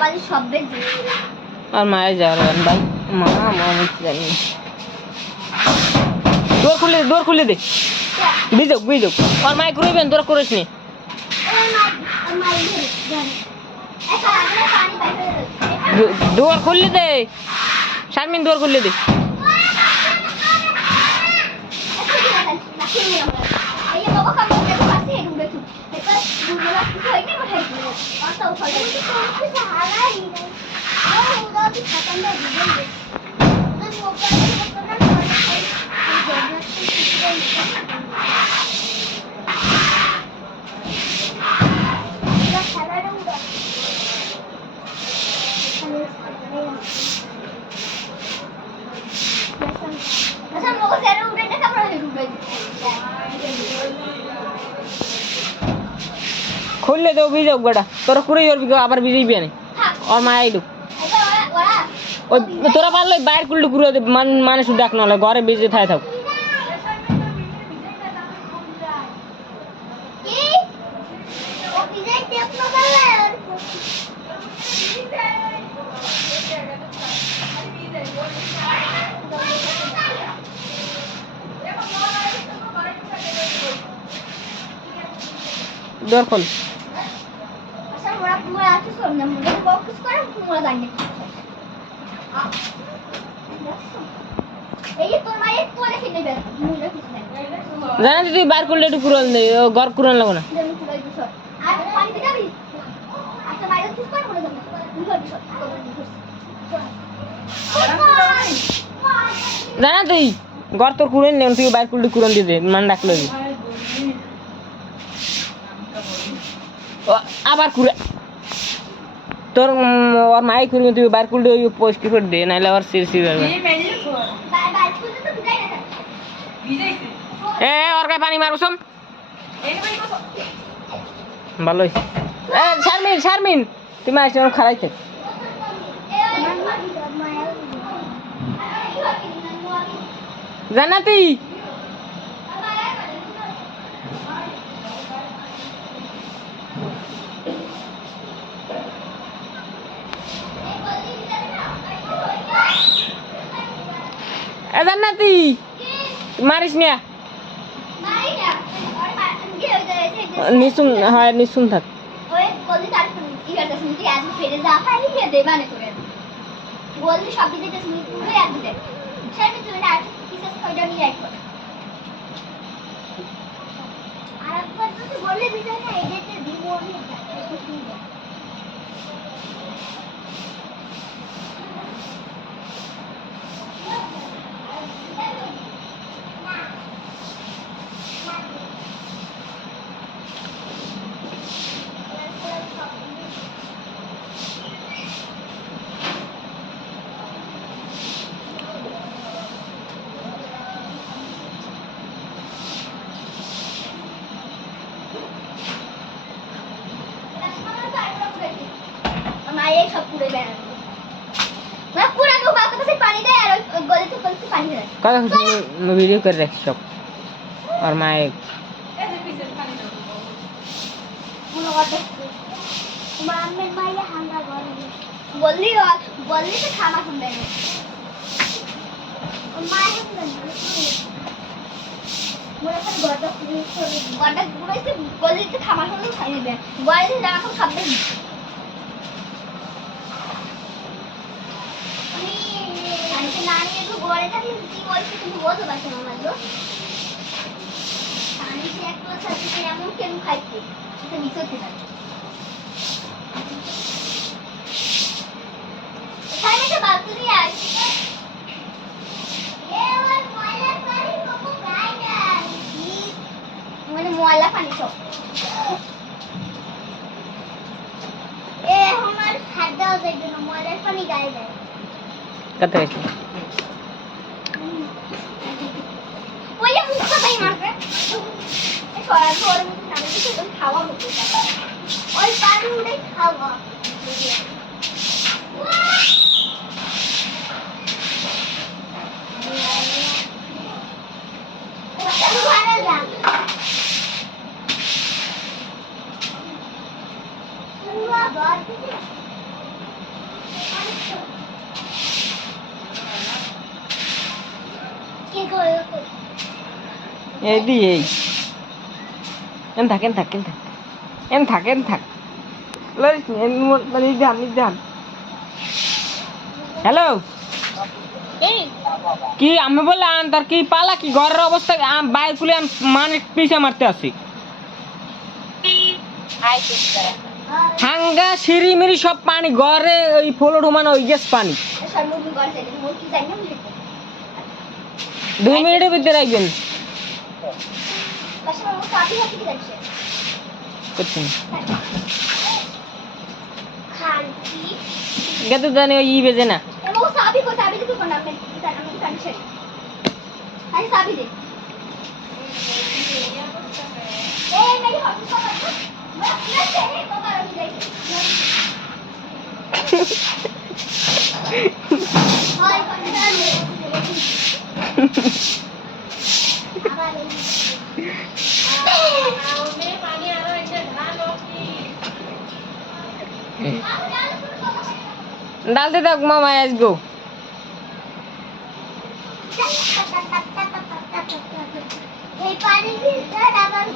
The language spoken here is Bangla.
বালি সব বেজে আর মায়ের যাওয়ার ভাই মা আমি জানি না ডোর খুলে দে বিজক আর মাইক রইবেন তোরা করিস নি ডোর খুলে দে শারমিন ডোর খুলে দে খুললে দেও ভিজক বেটা তোরা করে আবার ভিজেই বিয়ানে আর মা আইলু ওই তোরা পারলে বাইরে কুলটু করে মানে শুধু ডাক নাহলে ঘরে ভিজে থাই থাক डोर खोल अच्छा मोरा पूरा आके सोना मुझे फोकस कर पूरा जाने ये तो मैं एक तोले खेलने बैठ मुझे कुछ नहीं जाना तुझे बाहर को लेट कुरन दे घर कुरन लगो ना आज पानी पी जाबी अच्छा मैं कुछ कर मुझे जाना तुई घर तो कुरन ने तुई बाहर को कुरन दे दे मान डाक लो আবার কুড়ে তোর আর মাই কুড়ে তুই বার কুড়ে ওই পোস্ট করে দে নাইলে আবার সিরসি হবে এ আর কাই পানি মারুছম ভালো হইছে এ শারমিন তুমি আসলে খারাইতে জানা তুই জান্নাতি মারিস না নিসুন হয় নিসুন থাক ওই বলি তার কি করতেছ তুমি আজ ফেরে যা খালি খেয়ে দে মানে করে বলি সব দিতে তুমি পুরো এক দিতে শারমিন তুমি না কিসেস কইটা নিয়ে রাখ আর একবার যদি বললে দিতে না এটাতে দিব আমি माये सब पूरे बैन मैं पूरा को बात से पानी दे और गले तो गले पानी दे कल मैं वीडियो कर रहा सब और मैं मुनो वाटे मामे माये हांगा गरे बोली तो खाना खंबे माये मोरा पर गटा पूरा से बोली तो खाना खंबे खाई दे बोली ना हम खाते नानी तो गोरे था कि बोल के तुम बहुत बात मानलो नानी से एक तो सच्ची से हम केन खाइते इसे मिस होते था खाने के बाद तो नहीं आज ये और मोला पानी को गाय ना मैंने मोला पानी तो ए हमारे खाद्य हो जाएगा ना मोला पानी गाय दे कते है वो ये मुख से नहीं मारते ये थोड़ा मुझे ना मुझे तो खावा होता है और पानी नहीं खावा এই দি এই এন থাক হ্যালো কি আমি বললাম তার কি পালা কি ঘরের অবস্থা বাইর খুলে মানে পিছা মারতে আসি হাঙ্গা সিঁড়ি মিরি সব পানি ঘরে ওই ফ্লোর ঢুমানো ওই গেছ পানি সব মুভি করছে মোর কি জানি না বুঝলি 2 মিনিটের ভিতরে রাখবেন পাশে মোর কাটি হাতে কি যাচ্ছে করছেন খালটি গেতে জানি ওই ই বেজে না এবং সাবি তো কোন আপনি জানেন আমি কন্ডিশন আরে সাবি দে এই মেরি হট কর मैं अपना चेहरे को कर भी जाएगी हाय कंट्रोल मेरे पानी आ रहा है इधर ढाल लो डालते तक मामा आज गो এই পানি দিয়ে আবার